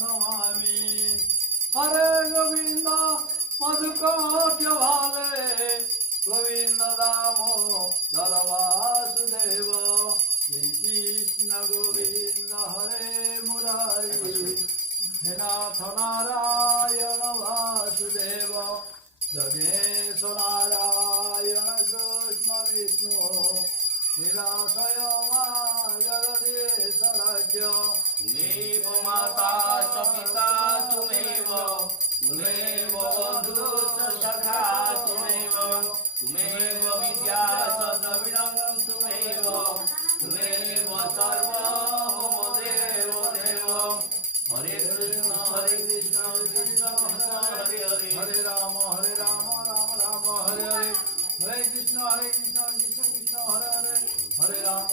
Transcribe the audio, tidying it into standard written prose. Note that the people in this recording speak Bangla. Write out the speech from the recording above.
নমামি। হরে গোবিন্দ মধুকোট্য ভালে গোবিন্দ দামোদর বাসুদেব। শ্রীকৃষ্ণ গোবিন্দ হরে মুরারি হে নাথ নারায়ণ বাসুদেব। জগেশ নারায়ণ কৃষ্ণ বিষ্ণু নিরাশয় মা জগদীশ্বরাজ্য। দেব মাতা চ পিতা তুমেব, তুমেব বন্ধু চ সখা তুমেব, তুমেব বিদ্যা চ দ্রবিড়ং তুমেব, তুমেব সর্বম দেব দেব। হরে কৃষ্ণ কৃষ্ণ কৃষ্ণ হরে হরে, হরে রাম রাম রাম হরে হরে। হরে কৃষ্ণ কৃষ্ণ কৃষ্ণ হরে হরে। হরে রাম